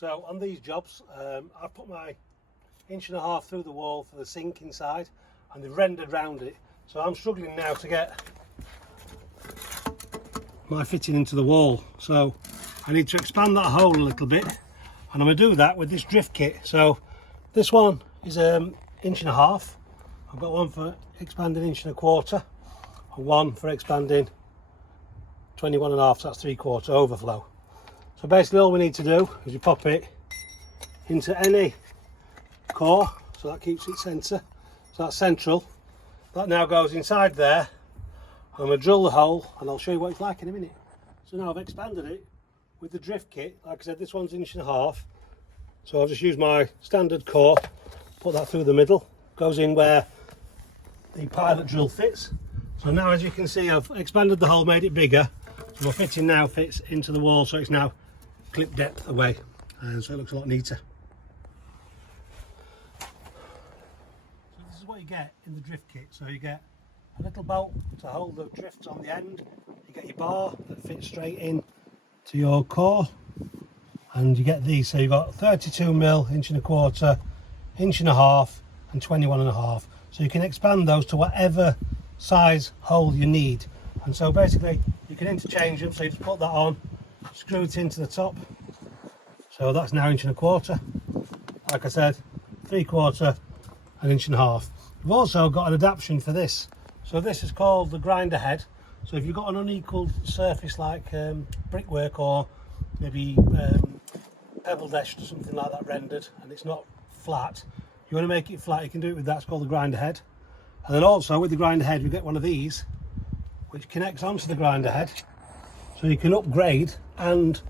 So on these jobs, I've put my 1.5 inches through the wall for the sink inside, and they've rendered round it. So I'm struggling now to get my fitting into the wall. So I need to expand that hole a little bit, and I'm going to do that with this drift kit. So this one is 1.5 inches. I've got one for expanding 1.25 inches, and one for expanding 21.5, so that's 3/4 overflow. So basically all we need to do is you pop it into any core, so that keeps it centre, so that's central. That now goes inside there. I'm going to drill the hole and I'll show you what it's like in a minute. So now I've expanded it with the drift kit. Like I said, this one's 1.5 inches, so I'll just use my standard core, put that through the middle, goes in where the pilot drill fits. So now, as you can see, I've expanded the hole, made it bigger, so my fitting now fits into the wall, so it's now clip depth away, and so it looks a lot neater. So this is what you get in the drift kit. So you get a little bolt to hold the drifts on the end, you get your bar that fits straight in to your core, and you get these. So you've got 32mm, 1.25 inches, 1.5 inches and 21.5. So you can expand those to whatever size hole you need, and so basically you can interchange them. So you just put that on, screw it into the top, so that's now 1.25 inches. Like I said, 3/4, 1.5 inches. We've also got an adaptation for this. So this is called the grinder head. So if you've got an unequal surface like brickwork, or maybe pebble dashed or something like that rendered, and it's not flat, you want to make it flat, you can do it with that. It's called the grinder head. And then also with the grinder head, we get one of these which connects onto the grinder head, so you can upgrade and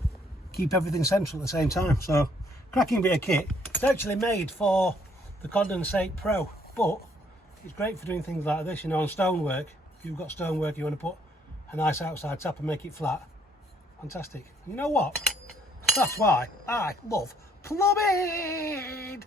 keep everything central at the same time. So cracking bit of kit. It's actually made for the Condensate Pro, but it's great for doing things like this, you know, on stonework. If you've got stonework, you want to put a nice outside tap and make it flat, fantastic. And you know what? That's why I love plumbing.